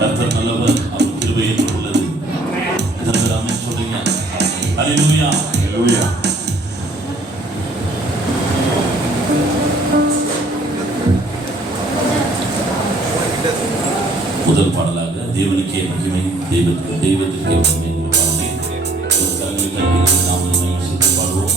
கர்த்தர் நல்லவர், அவர் கிருபை என்று உள்ளது. எத்தனை ஆமென் சொல்றீங்க? ஹல்லேலூயா, ஹல்லேலூயா. முதல் பாடலாக தேவனுக்கே மகிமை, தெய்வத்திற்கே மகிமை என்ற பாடலை நாம் சேர்த்து பாடுவோம்.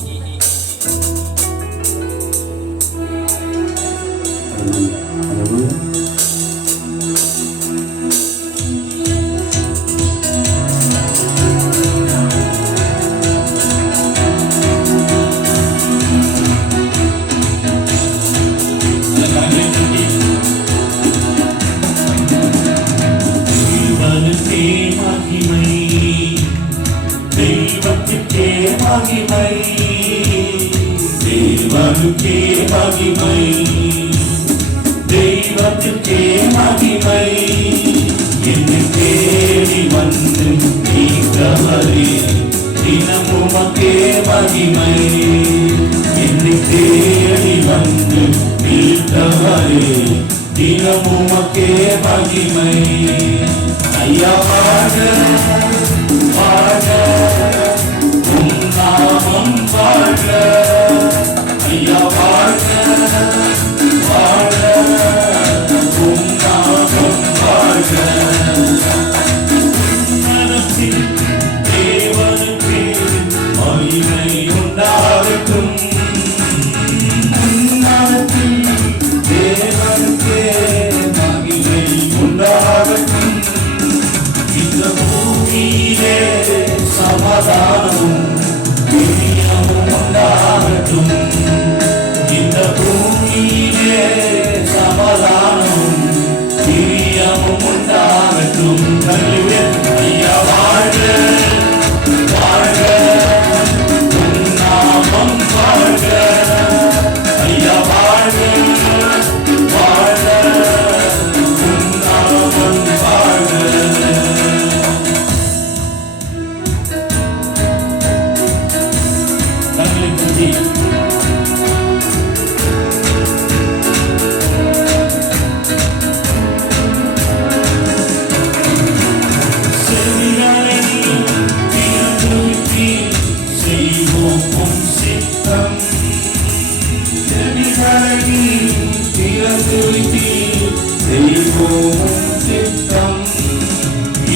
மகிமை, தேவனுக்கே மகிமை, தெய்வத்திற்கே மகிமை. என்னை தேடி வந்து நீக்கவரே, தினமும் உமக்கே மகிமை. என்னை தேடி வந்து நீக்கவரே, தினமும் உமக்கே மகிமை. ஐயா வாழ வாழ நாமம் வாழ்க, ஐயா வாழ்க வாழ, நாமம் வாழ்க. மனத்தில் தேவனுக்கே மகிமை உண்டாகட்டும், மனத்தில் தேவனுக்கே மகிமை உண்டாகட்டும். இந்த பூமியிலே சமாதானமும் உண்டாகட்டும், இந்த பூமியிலே சமாதானமும் பிரியமும் உண்டாகட்டும். ஐயா வாழ்க வாழ்க, நாமம் வாழ்க, ஐயா வாழ்க வாழ்க, நாமம் வாழ்க.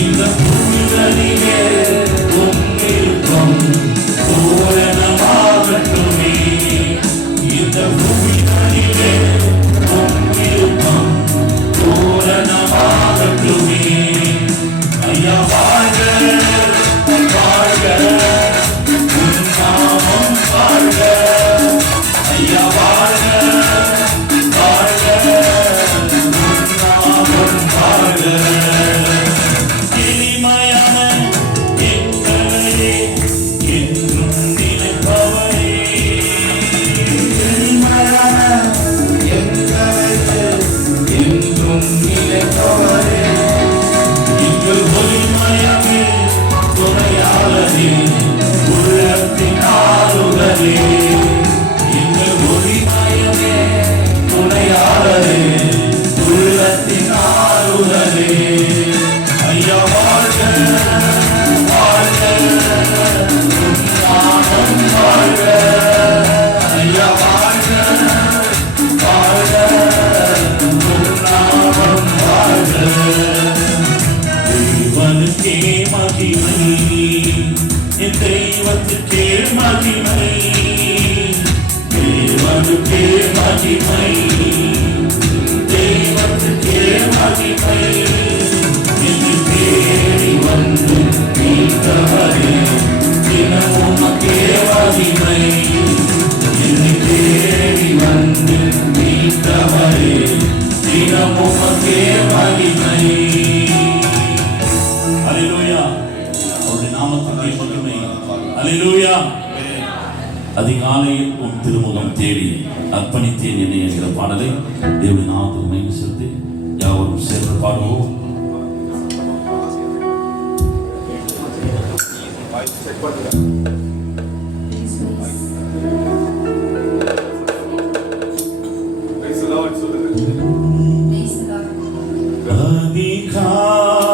இந்த பூமிகளிலே உம்மிருக்கும் பூரணமாகட்டுமே, இந்த பூமிகளிலே உம்மிருக்கும் பூரணமாகட்டுமே. ஐயா வாழ்க வாழ்க, நாமம் வாழ்க, ஐயா வாழ்க வாழ்க, நாமம் வாழ்க. இனிமையான எங்களே என்றும் நினைப்பவரே, இனிமையான எங்களே என்றும் நினைப்பவரே, எங்கள் ஒளிமயமே துணையாளரே, உள்ளத்தின் ஆளுநரே, எங்கள் ஒளிமயமே துணையாளரே, உள்ளத்தின் ஆளுநரே. ஐயா வாழ்க வாழ்க, நாமம் வாழ்க, ஐயா வாழ்க வாழ்க, நாமம் வாழ்க. தேவனுக்கே மகிமை, என் தெய்வத்திற்கே மகிமை, தேவனுக்கே மகிமை, தெய்வத்திற்கே மகிமை. என்னை தேடி வந்து நீக்கவரே, தினமும் உமக்கே மகிமை. என்னை தேடி வந்து நீக்கவரே, தினமும் உமக்கே மகிமை. ஹல்லேலூயா, அவருடைய நாமத்துக்கே மகிமை. ஹல்லேலூயா. அதிகாலையில் உன் திருமுகம் தேடி அர்ப்பணித்தேன் என்னை என்கிற பாடலை தேவனுடைய நாமத்துக்கு மகிமை செலுத்தி யாவரும் சேர்ந்து பாடுவோம். அதிகாலை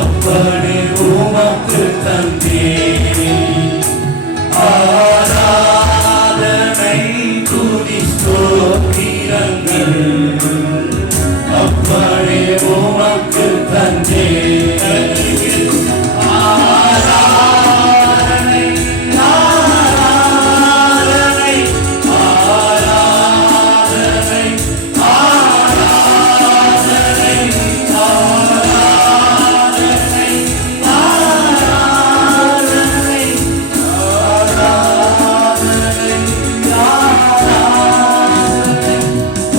அப்படி உமக்கு தந்தேன். ஆராதனை துதி ஸ்தோத்திரங்கள் அப்படி உமக்கு தந்தேன். ஆராதனை ஆராதனை ஆராதனை ஆராதனை ஆராதனை ஆராதனை ஆராதனை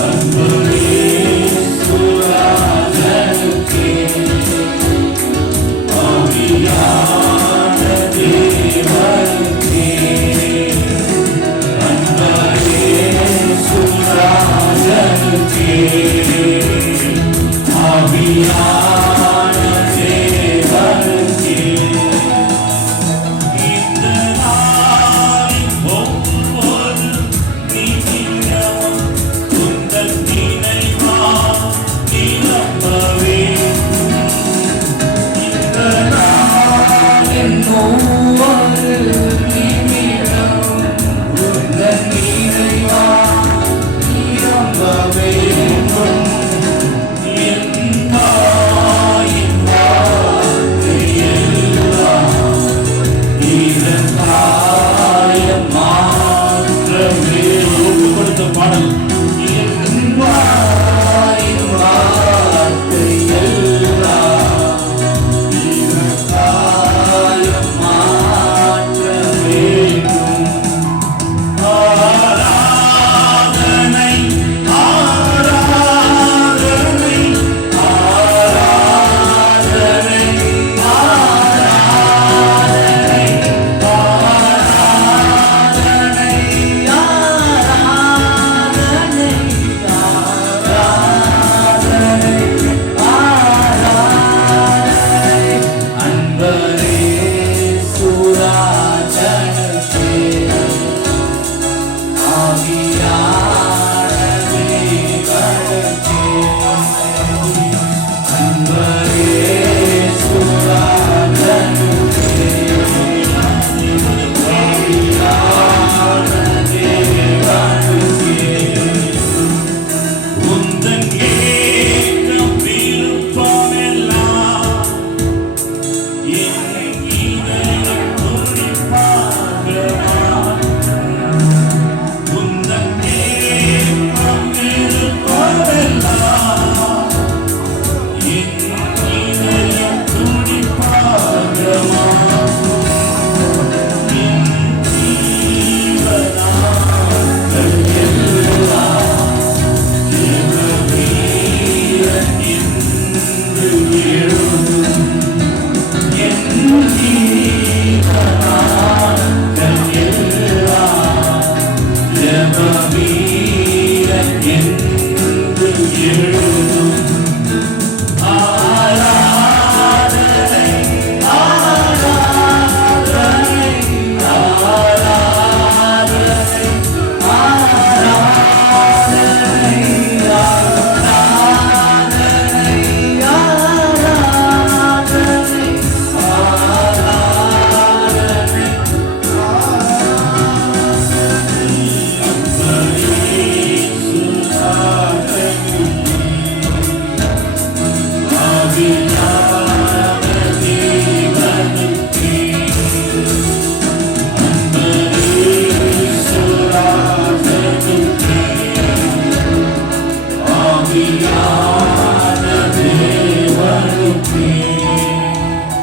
அன்புமே சுராஜனுக்கே ஆவியான தேவனுக்கே அன்பரே சுராஜனுக்கே ஆவியான தேவனுக்கே இந்த நாளின் ஒவ்வொரு நிமிடமும் உந்தன் நினைவால் நிரம்பவே. இந்த நாளின் ஒவ்வொரு நிமிடமும் உந்தன் நினைவால் நிரம்ப வேண்டும். என் தாயின் வார்த்தையெல்லாம் இதன் காயம் மாற்றமே. ஒப்புக்கொடுத்த பாடல். என் வாயின் வார்த்தையெல்லாம் இதன் காயம் மாற்ற வேண்டும். ஆராதனை ஆராதனை ஆராதனை ஆராதனை ஆராதனை ஆராதனை ஆராதனை அன்பரே சுராஜனுக்கே ஆவியான தேவனுக்கே அன்பரே சுராஜனுக்கே ஆவியான தேவனுக்கே உந்தன் ஏக்கம் விருப்பமெல்லாம் என் இதயம் துடிப்பாக உந்தன் ஏக்கம் விருப்பமெல்லாம் என் இதயம் துடிப்பாக என் ஜீவனாட்கள் எல்லாம் தேவவீரன் என்று எழுதும். என் ஜீவனாட்கள் எல்லாம் தேவவீரன் என்று எழுதும். ஆராதனை ஆராதனை ஆராதனை ஆராதனை ஆராதனை ஆராதனை ஆராதனை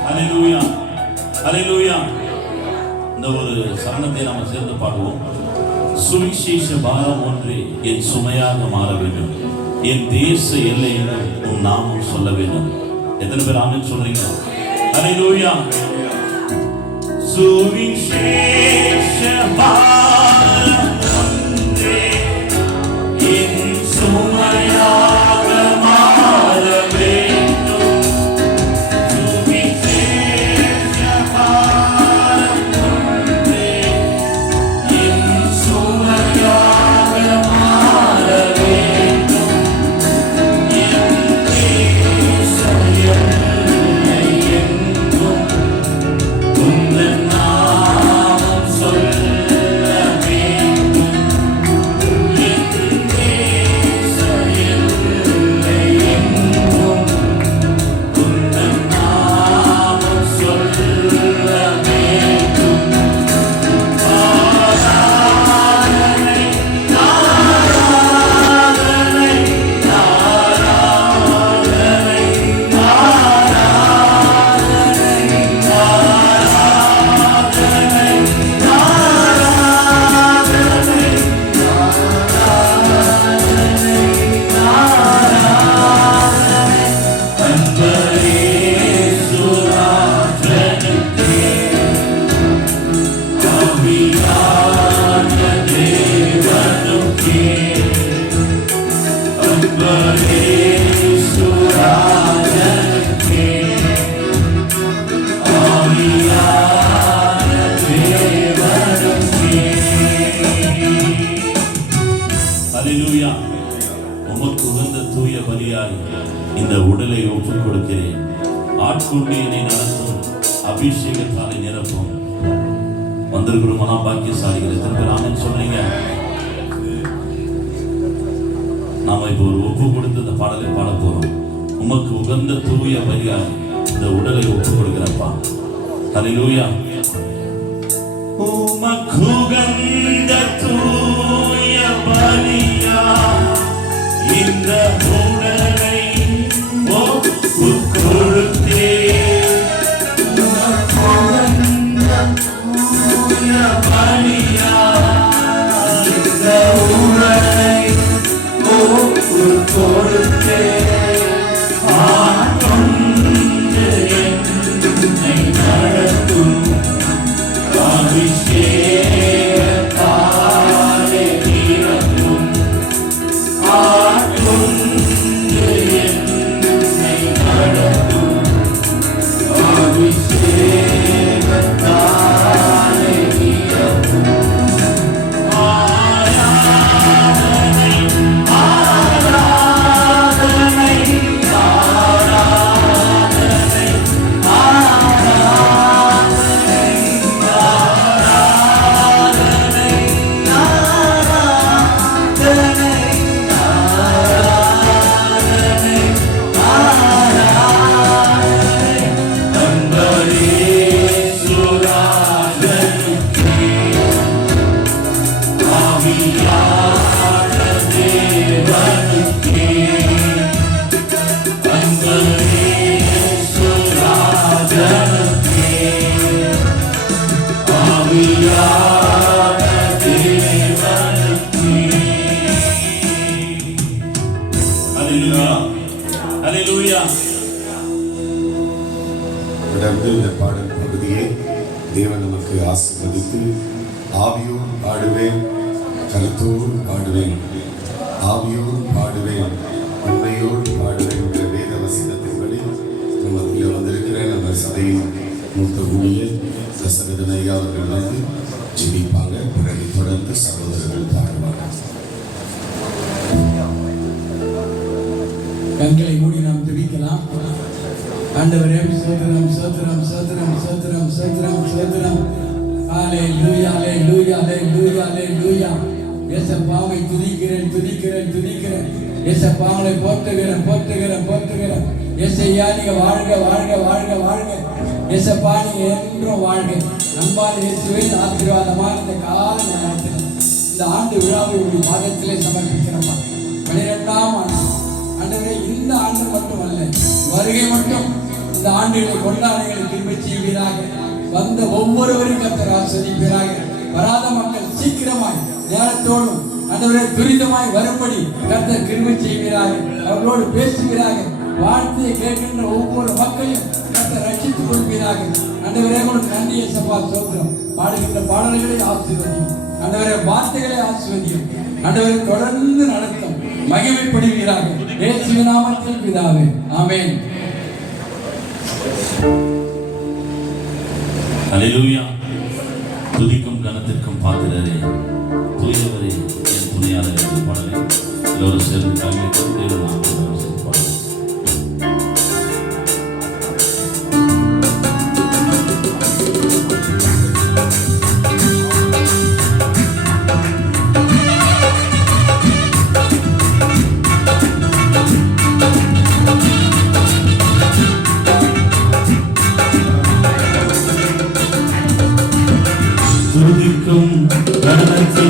ஹல்லேலூயா ஹல்லேலூயா. இந்த ஒரு சரணத்தை நாம் சேர்ந்து பாடுவோம். சுவிசேஷ பாரம் ஒன்றே என் சுமையாக மாற வேண்டும். என் தேச எல்லையில் உன் நாமம் சொல்ல வேண்டும். எத்தனை பேர் ஆமென் சொல்றீங்க? ஹல்லேலூயா. சுவிசேஷ பாரம் ஒன்றே என் சுமையாக மாற வேண்டும். சுவிசேஷ பாரம் ஒன்றே என் சுமையாக மாற வேண்டும். என் தேச பலியாய் இந்த உடலை ஒப்புக் கொடுக்கிறேன். ஆட்கொண்டு என்னை நடத்தும், அபிஷேகத்தாலை நிரப்பும். வந்திருக்கிறோம் பாக்கியசாலிகள். எத்தனை பேர் ஆமென் சொல்றீங்க? நாம இப்போ ஒரு ஒப்பு கொடுத்து இந்த பாடலை பாட போறோம். உமக்கு உகந்த தூய பலியாய் இந்த உடலை ஒப்பு கொடுக்கிறப்பா. ஹல்லேலூயா. உமக்கு உகந்த தூய பலியாய் இந்த உடலை ஒப்பு கொடுத்தேன். உமக்கு உகந்த தூய பலியாய் இந்த உடலை ஒப்பு கொடுத்தேன். ஆட்கொண்டு என்னை நடத்தும், அபிஷேகத்தாலே நிரப்பும். ஆட்கொண்டு என்னை நடத்தும், அபிஷேகத்தாலே நிரப்பும். தொடர்ந்து இந்த பாடல் பகுதியை தேவன் நமக்கு ஆசீர்வதித்து, ஆவியோடு பாடுவேன், கருத்தோடு பாடுவேன், ஆவியோடு பாடுவேன், உண்மையோடு பாடுவேன் என்ற வேத வசனத்தின்படி நமக்கு வந்திருக்கிற நம்ம சபையின் மூத்த ஊழியர் தசரதனையா அவர்கள் வந்து ஜெபிப்பாங்க. பிறகு தொடர்ந்து சகோதரர்கள் பாடுவாங்க. கண்களை மூடி நாம் ஜெபிக்கலாம். ஆண்டவரே, ஸ்தோத்திரம் ஸ்தோத்திரம் ஸ்தோத்திரம் ஸ்தோத்திரம் ஸ்தோத்திரம் ஸ்தோத்திரம். ஹல்லேலூயா ஹல்லேலூயா ஹல்லேலூயா ஹல்லேலூயா. இயேசுவை துதிக்கிறேன் துதிக்கிறேன் துதிக்கிறேன். இயேசுவை போற்றுகிறேன் போற்றுகிறேன் போற்றுகிறேன். இயேசையா நீங்க வாழ்க வாழ்க வாழ்க வாழ்க. இயேசுப்பா நீங்க என்றும் வாழ்க. அன்பான இயேசுவின் ஆசீர்வாதமான இந்த கால நேரத்தில் இந்த ஆண்டு விழாவை உங்களுடைய பாதத்திலே சமர்ப்பிக்கிறப்பா. 12ஆம் ஆண்டு ஆண்டவரே, இந்த ஆண்டு மட்டுமல்ல, வருகை மட்டும் இந்த ஆண்டுகளை கொண்டாடுகளை திரும்ப செய்வீராக. வந்த ஒவ்வொருவரையும் கர்த்தர் ஆசீர்வதிப்பீராக. வராத மக்கள் சீக்கிரமாய் நேரத்தோடும் ஆண்டவரே துரிதமாய் வரும்படி கர்த்தர் கிருபை செய்வீராக. அவர்களோடு பேசுவீராக. வார்த்தையை கேட்கின்ற ஒவ்வொரு மக்களையும் கர்த்தர் ரட்சித்துக் கொள்வீராக. ஆண்டவரே, உங்களுக்கு நன்றி இயேசுப்பா, ஸ்தோத்திரம். பாடுகின்ற பாடல்களை ஆசீர்வதியும் ஆண்டவரே, வார்த்தைகளை ஆசீர்வதியும் ஆண்டவரை தொடர்ந்து நடத்தும், மகிமைப்படுவீராக. இயேசுவின் நாமத்தில் பிதாவே, ஆமென். ஹல்லேலூயா. துதிக்கும் கனத்திற்கும் பாத்திரரே, தூயவரே, என் துணையாளர் என்று பாடலை எல்லோரும் சேர்ந்து கல்வி தேவன் நாமத்தில் பாடல். துதிக்கும் கனத்திற்கும்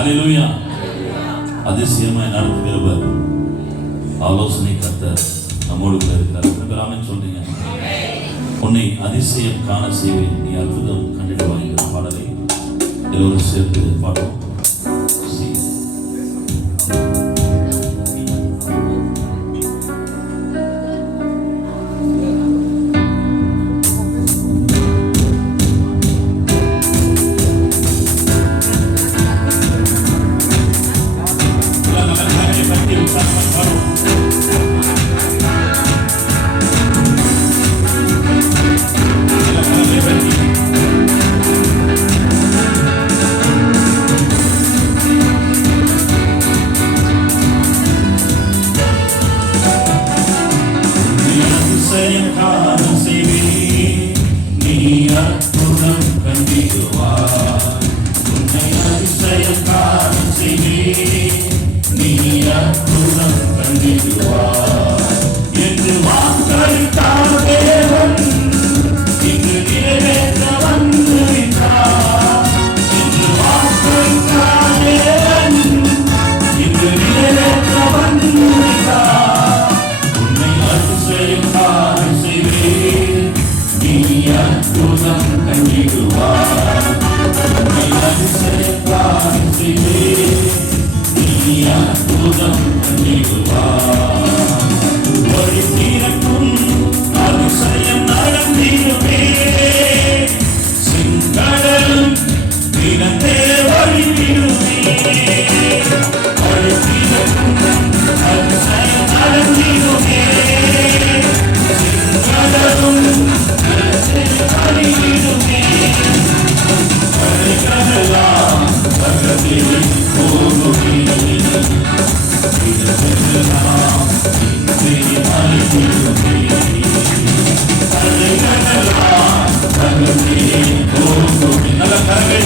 அல்லேலூயா. அதிசயமாய் நடத்துகிறவர் ஆலோசனை கர்த்தர் நம்மோடு கூட இருக்கிறார். ஆமென் சொல்றீங்க. உன்னை அதிசயம் காண செய்வேன், நீ அற்புதம் கண்டிடுவாய். பாடலை எல்லோரும் சேர்த்து பாடுவோம்.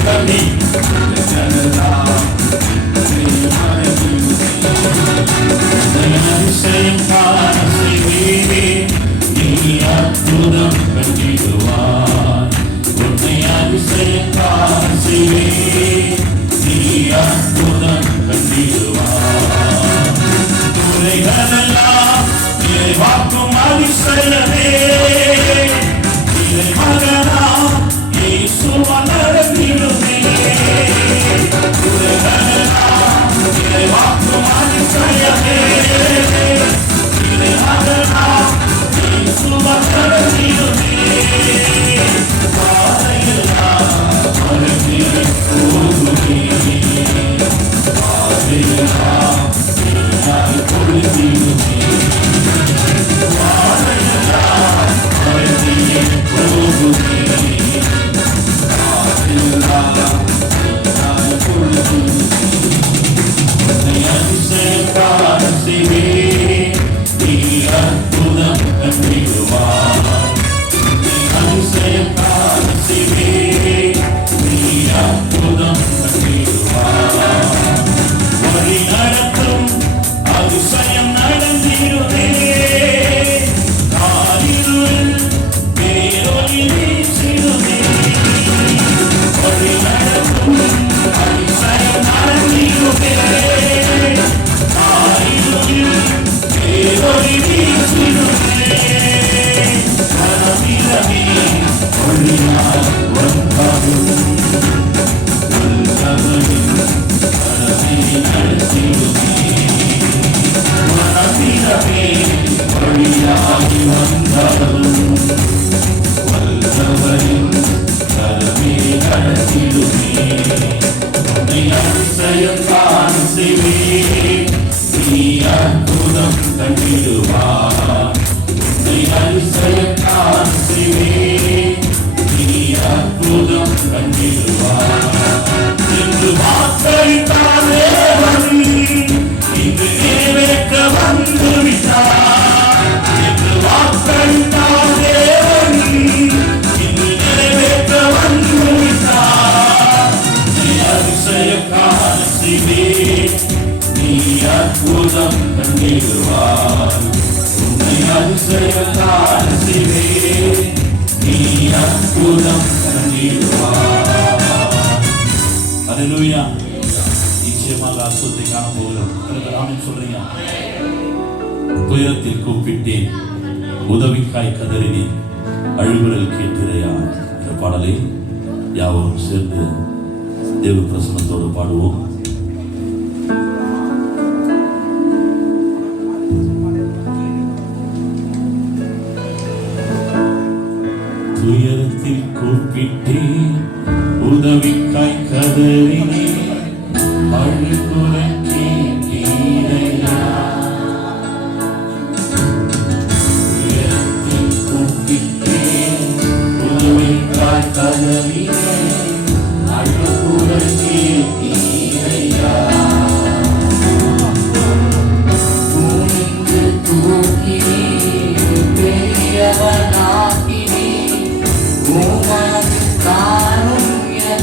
தண்ணி அதிசயம் காண செய்வே நீ அற்புதம் கண்டிடுவாய் உன்னை அதிசயம் காண செய்வே நீ அற்புதம் கண்டிடுவாய் துறைகளெல்லாம் வாக்கும் அதிசயமே இதை மகனா இயேசு வளர்ந்திடுமே துறைகளெல்லாம் இதை வாக்கும் அதிசயமே இதை மகனா இயேசு வளர்ந்திடுமே பாதையெல்லாம் மறுபடியும் போகுமே பாதையெல்லாம் பொழுதிடுமே அதிசயம் நடந்திடுமே அற்புதம் கண்டிடுவார் உன்னை அதிசயத்தால் செய்வே நீ அற்புதம் கண்டிடுவார். அல்லேலூயா. நிச்சயமாக அற்புதத்தை காண போகிறோம். ஆமென் சொல்றீங்க. துயரத்தில் கூப்பிட்டேன் உதவிக்காய் கதறினேன் அழுகுரல் கேட்டிரையா என்ற பாடலை யாவரும் சேர்ந்து தேவ பிரசன்னத்தோடு பாடுவோம். துயரத்தில் கூப்பிட்டேன் உதவிக்காய் கதறினேன் அழுகுரல் கேட்டீரையா. துயரத்தில் கூப்பிட்டேன் உதவிக்காய் கதறினேன் அழுகுரல் கேட்டீரையா. துணிந்து தூக்கினீர் பெரியவனாக்கினீர் உமது காருண்யத்தால்.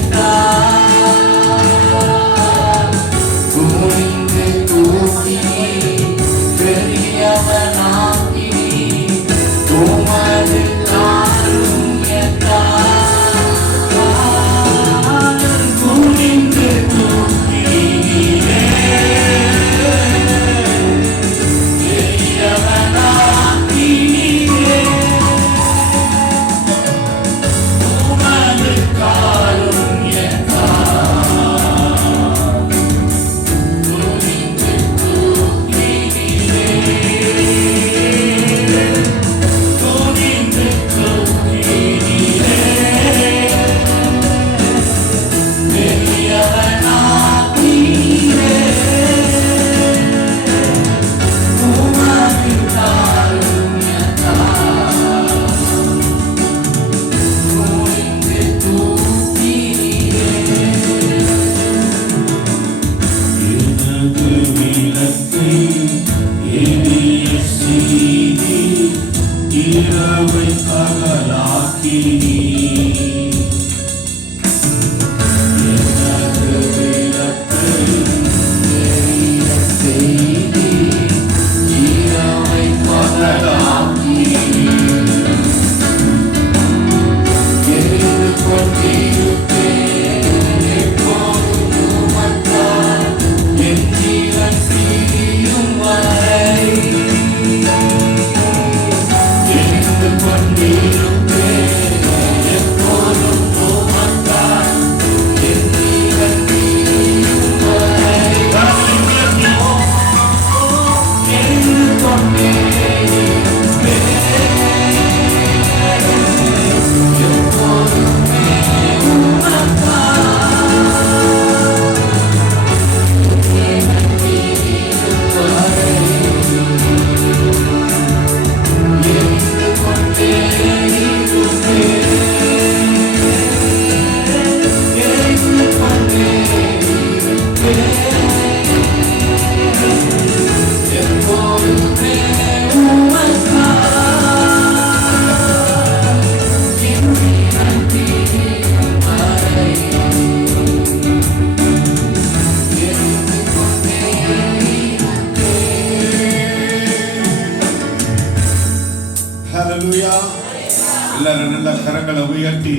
கரங்களை உயர்த்தி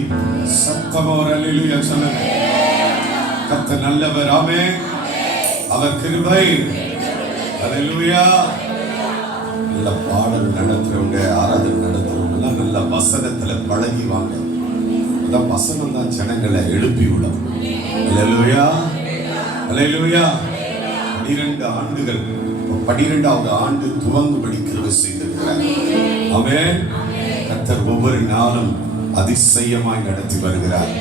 சத்தமா ஒரு அல்லேலூயா சொல்லுங்க. கர்த்தர் நல்லவர். ஆமென். அவர் கிருபை. அல்லேலூயா. நல்ல பாடல் நடத்துறவங்க, ஆராதனை நடத்துறவங்க எல்லாம் நல்ல வசனத்துல பழகி வாங்க. அதான் வசனம் தான் ஜனங்களை எழுப்பி விடும். அல்லேலூயா. அல்லேலூயா. 12 ஆண்டுகள், 12வது ஆண்டு துவங்கும்படி கிருபை செய்திருக்கிறார். ஆமென். கர்த்தர் ஒவ்வொரு நாளும் அதிசயமாய் நடத்தி வருகிறார்.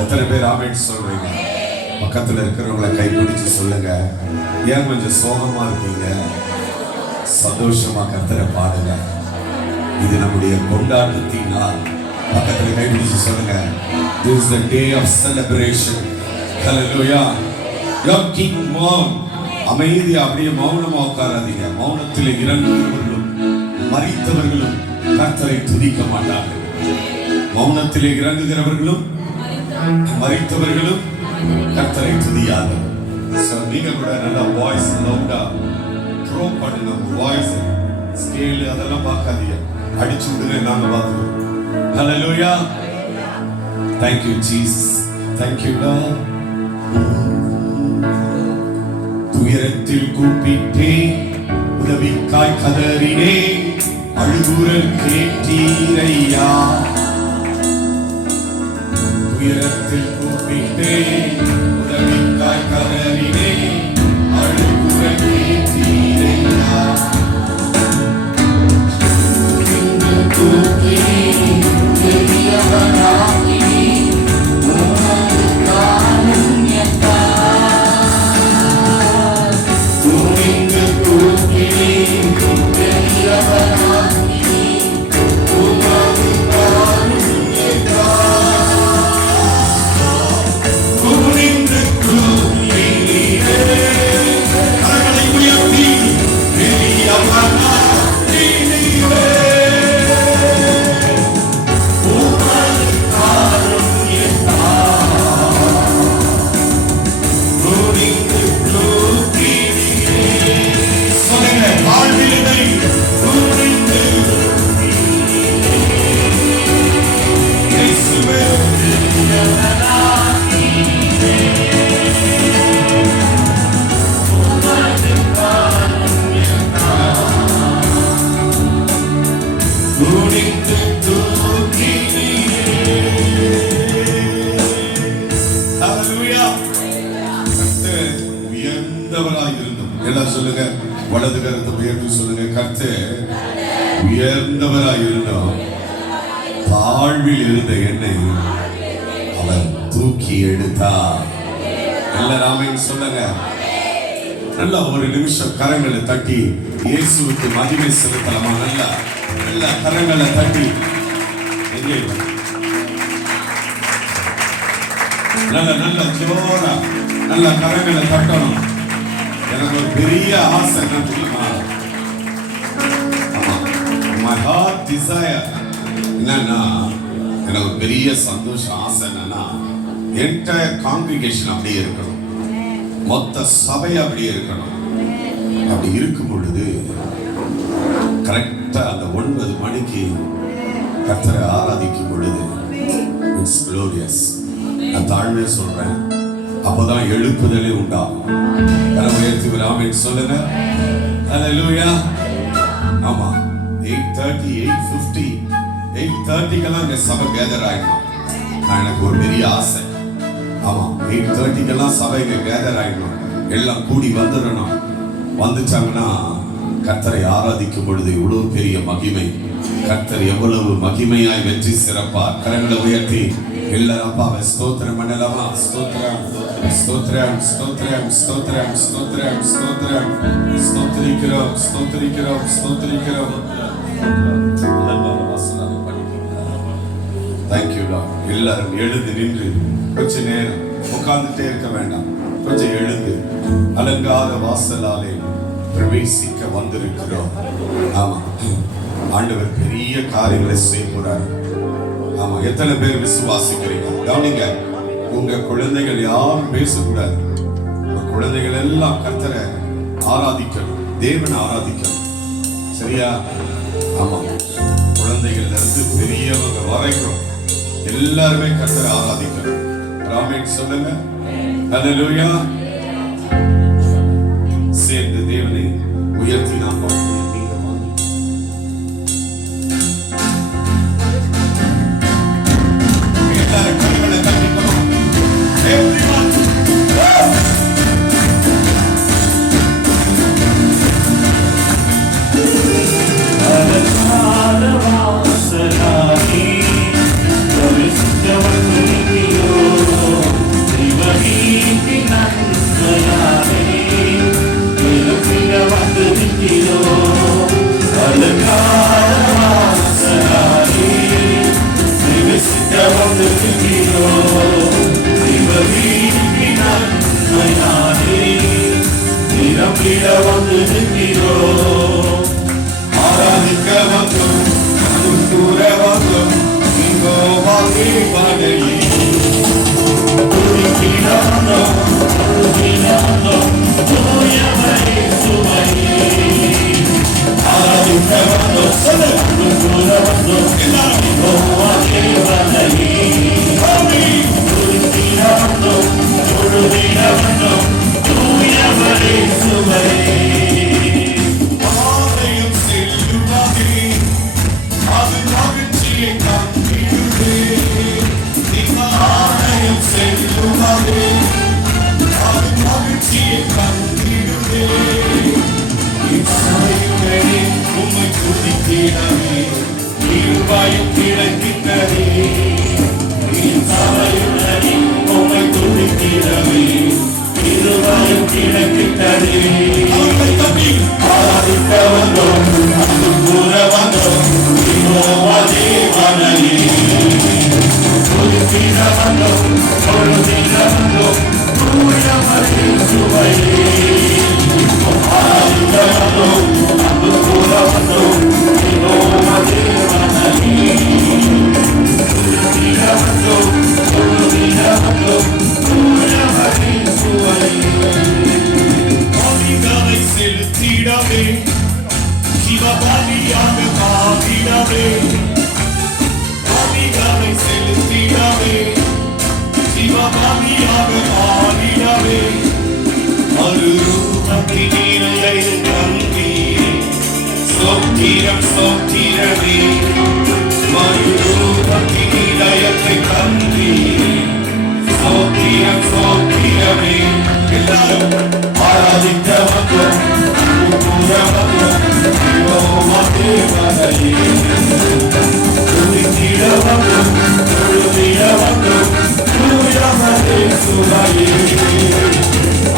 எத்தனை பேர் ஆமென் சொல்றீங்க? பக்கத்துல இருக்கிறவங்களை கைப்பிடிச்சு சொல்லுங்க. ஏன் கொஞ்சம் சோகமா இருக்கீங்க? சந்தோஷமா கர்த்தரை பாடுங்க. இது நம்முடைய கொண்டாட்டத்தின் நாள். பக்கத்துல கைப்பிடிச்சு சொல்லுங்க. This is the day of celebration. Hallelujah. Your king mourn. அமைதியா அப்படியே மௌனமா உட்காராதீங்க. மௌனத்தில் இறங்குகிறவர்களும் மரித்தவர்களும் கர்த்தரை துதிக்க மாட்டார்கள். மௌனத்திலே இறங்குகிறவர்களும் மரித்தவர்களும் கர்த்தரை துதியார்கள். நீங்க கூட நல்ல வாய்ஸ் லவுடா த்ரோ பண்ணுங்க. வாய்ஸ் ஸ்கேல் அதெல்லாம் பார்க்காதீங்க. அடிச்சு விடுங்க. நாங்க பார்த்துக்கிறோம். ஹல்லேலூயா. Thank you Jesus. Thank you Lord. துயரத்தில் கூப்பிட்டே உதவிக்காய் கதறினே அழுகுரல் கேட்டீரையா. துயரத்தில் கூப்பிட்டே உதவிக்காய் கதறினே அழுகுரல் கேட்டீரையா. எல்லாம் சொல்லுங்க. வலது கரத்தை உயர்த்தி சொல்லுங்க. கர்த்தர் உயர்ந்தவராய் இருந்தோம். தாழ்வில் இருந்த என்னை அவர் தூக்கி எடுத்தார். எல்லாரும் ஆமென் சொல்லுங்க. நல்ல ஒரு நிமிஷம் கரங்களை தட்டி இயேசுவுக்கு மகிமை செலுத்தலாமா? நல்ல கரங்களை தட்டி நல்ல ஜோரா நல்ல கரங்களை தட்டணும். எனக்கு ஒரு பெரிய ஆசை என்ன தெரியுமா? My heart desire என்னன்னா, எனக்கு ஒரு பெரிய சந்தோஷம் ஆசை என்னன்னா, என்டையர் காங்கிரிகேஷன் அப்படியே இருக்கணும். மொத்த சபை அப்படியே இருக்கணும். அப்படி இருக்கும் பொழுது கரெக்டா அந்த 9 மணிக்கு கர்த்தரை ஆராதிக்கும் பொழுது இட்ஸ் glorious. நான் தாழ்மையா சொல்றேன். அப்பதான் எழுப்புதலே உண்டாகும். உயர்த்தி ஒரு ஆமென் சொல்லுங்க. ஹல்லேலூயா. ஆமா 8:30 8:50 8:30 இந்த சபை கேதர் ஆயிடும். எனக்கு ஒரு பெரிய ஆசை. ஆமா 8:30 சபை கேதர் ஆயிடும். எல்லாம் கூடி வந்துடணும். வந்துட்டாங்கன்னா கர்த்தரை ஆராதிக்கும் பொழுது இவ்வளவு பெரிய மகிமை. கர்த்தர் எவ்வளவு மகிமையாய் வெற்றி சிறப்பார். கரங்களை உயர்த்தி எல்லாரும் அப்பாவை ஸ்தோத்திரம் பண்ணலாமா? ஸ்தோத்திரம் ஸ்தோத்திரம் ஸ்தோத்திரம் ஸ்தோத்திரம் ஸ்தோத்திரம் ஸ்தோத்திரம் ஸ்தோத்திரிக்கிறோம் ஸ்தோத்திரிக்கிறோம் ஸ்தோத்திரிக்கிறோம். Thank you Lord. எல்லாரும் எழுந்து நின்று கொஞ்ச நேரம் உட்கார்ந்துட்டே இருக்க வேண்டாம். கொஞ்சம் எழுந்து அலங்கார வாசலாலே பிரவேசிக்க வந்திருக்கிறோம். ஆமா ஆண்டவர் பெரிய காரியங்களை செய்ய போறார். ஆமா எத்தனை பேர் விசுவாசிக்கிறீங்க? கவனிங்க. உங்க குழந்தைகள் யாரும் பேசக்கூடாது. உங்க குழந்தைகள் எல்லாம் கர்த்தரை ஆராதிக்கணும், தேவனை ஆராதிக்கணும். சரியா? ஆமா குழந்தைகள்ல இருந்து பெரியவங்க வரைக்கும் எல்லாருமே கர்த்தரை ஆராதிக்கணும். ஆமென் சொல்லுங்க. ஹல்லேலூயா. சேர்ந்து தேவனை உயர்த்தி நாம் பாடுவோம். எல்லாரும் கைகளை தட்டிக்கணும். Everyone. ஆராதிக்க வந்தோம், கூற வந்தோம், இங்கோ வாங்கி பாடையே ஆராதிக்க வந்தோம், சொல்லு கூற வந்தோம், எல்லாரும் ஆலயம் செல்லுவாதே, அது மகிழ்ச்சியை காண்பிடுவே. ஆலயம் செல்லுவாதே, அது மகிழ்ச்சியை காண்பிடுவே. இசைகளே உம்மை துதிக்கிறவே, இருவாயும் கிடைக்கின்றதே. இசையுடனே உம்மை துதிக்கிறவே, இருவாயும் கிடைக்கின்றதே. ஆராதிக்க வந்தோம், அன்பு கூற வந்தோம், யெகோவா தேவனையே. துதித்திட வந்தோம், தொழுதிட வந்தோம், தூயவரே சுவையே. ஆராதிக்க வந்தோம், அன்பு கூற வந்தோம், யெகோவா தேவனையே. துதித்திட வந்தோம், தொழுதிட வந்தோம், தூயவரே சுவையே. ஆவிகளை செலுத்திடவே, ஜீவபலியாக மாறிடவே. ஆவிகளை செலுத்திடவே, ஜீவபலியாக மாறிடவே. மறுரூபத்தின் நீரையை கண்டீரே, சோத்திரம் சோத்திரமே. மறுரூபத்தின் இதயத்தை கண்டீரே, சோத்திரம் சோத்திரமே. எல்லாரும் ஆராதிக்க வந்தோம், கூற வந்தோம், யெகோவா தேவனையே. துதித்திட வந்தோம், தொழுதிட வந்தோம், தூயவரே சுவையே.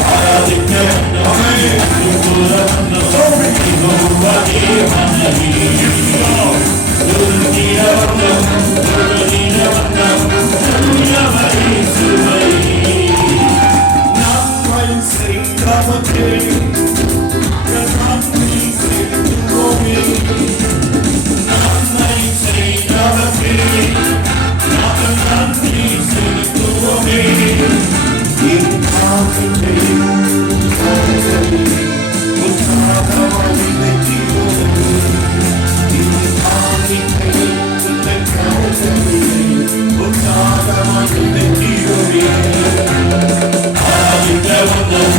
ஆராதிக்க வந்தோம், கூற வந்தோம், யெகோவா தேவனையே. துதித்திட வந்தோம், தொழுதிட வந்தோம், தூயவரே சுவையே. செய்தவரே, நன்மை செய்துவோமே. நன்மை செய்தவரே, நாங்கள் நன்றி செலுத்துவோமே. என் காவிலே உற்சாகமாய் நிற்கிறோமே. என் காவிலே உங்கள் காவிலே உற்சாகமாய் நிற்கிறோமே. ஆராதிக்க வந்தோம்,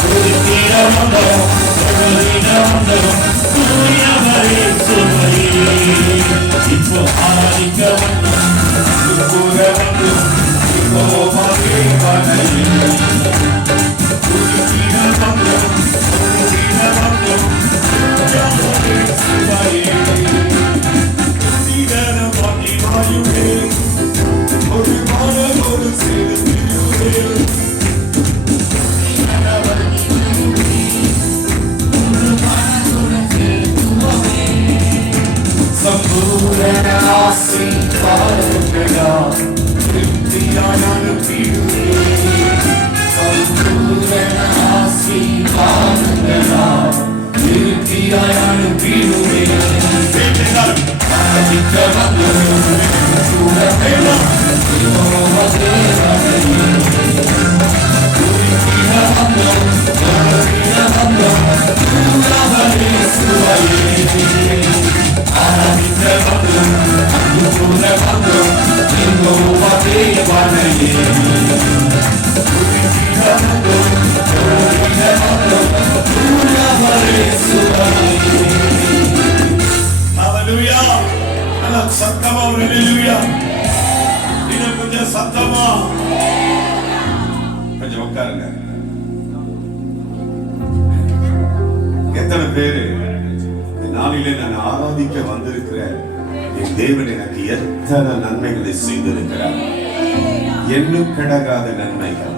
துதித்திட வந்தோம், தொழுதிட வந்தோம், தூயவரே சுவையே. இப்போ ஆராதிக்க வந்தோம், கூற வந்தோம், யெகோவா தேவனையே. துதித்திட வந்தோம், தொழுதிட வந்தோம், தூயவரே சுவையே. துதித்திட வாயுவே, ஒரு மனதோடு செலுத்திடுவே. சம்பூரண ஆசீர்வாதங்களால் திருப்தியாய் அனுப்பிடுவே. சம்பூரண ஆசீர்வாதங்களால் திருப்தியாய் அனுப்பிடுவே. ஆராதிக்க வந்தோம், கூற வந்தோம், யெகோவா தேவனையே. துதித்திட வந்தோம், தொழுதிட வந்தோம், Hallelujah. நல்லா சத்தமா ஒரு ஹalleluya. இன்னும் கொஞ்சம் சத்தமா. கொஞ்சம் உட்காருங்க. எத்தனை பேரு இந்த நாளிலே நான் ஆராதிக்க வந்திருக்கிறேன். என் தேவன் எனக்கு எத்தனை நன்மைகளை செய்திருக்கிறார். எண்ணும் கடகாத நன்மைகள்.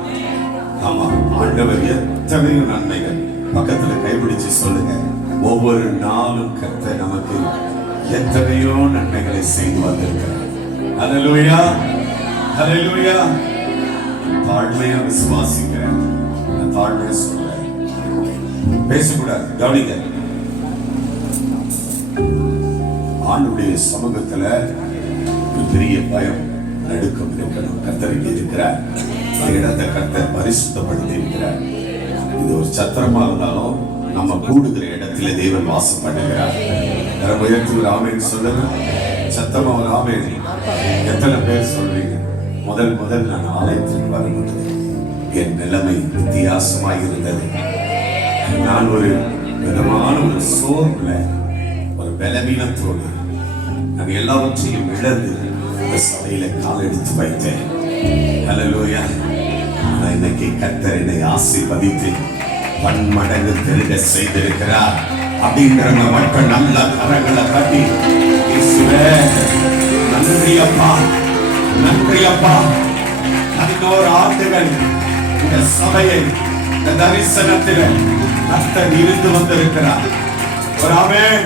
ஆமா, ஆண்டவர் எத்தனையோ நன்மைகள். பக்கத்துல கைபிடிச்சு சொல்லுங்க. ஒவ்வொரு நாளும் கர்த்தர் நமக்கு எத்தனையோ நன்மைகளை செய்து வந்திருக்கிறார். ஹல்லேலூயா, ஹல்லேலூயா. தாழ்மையா விசுவாசிக்கிறேன். நான் தாழ்மையா சொல்றேன். பேசக்கூடாது, கவனிங்க. ஆண்டுடைய சமூகத்துல ஒரு பெரிய பயம் நடுக்கம் இருக்கணும். கர்த்தருக்கு இருக்கிறார். இந்த இடத்தை கர்த்தர் பரிசுத்தப்படுத்தி இருக்கிறார். இது ஒரு சத்திரமா இருந்தாலும் நம்ம கூடுகிற இடத்துல தேவன் வாசம் பண்ணுகிறார். யாரும் உயர்த்தி ஒரு ஆமேன் சொல்லுங்க. சத்தமா ஒரு ஆமேன். எத்தனை பேர் சொல்றீங்க? முதல் நான் ஆலயத்திற்கு வரும்போது என் நிலைமை வித்தியாசமாக இருந்தது. நான் ஒரு விதமான ஒரு சோர்வுல, ஒரு பலவீனத்தோடு நான் எல்லாவற்றையும் இழந்து இந்த சபையில கால் எடுத்து வைத்தேன். ஹல்லேலூயா. நான் இன்னைக்கு கர்த்தர் என்னை ஆசீர்வதித்து பன்மடங்கு பெருக செய்திருக்கிறார். அப்படிங்கிறவங்க மட்டும் நல்ல கரங்களை கட்டி இயேசுவே நன்றி அப்பா, நன்றி அப்பா. 11 ஆண்டுகள் இந்த சபையை இந்த தரிசனத்தில் கர்த்தர் இருந்து வந்திருக்கிறார். ஒரு ஆமென்.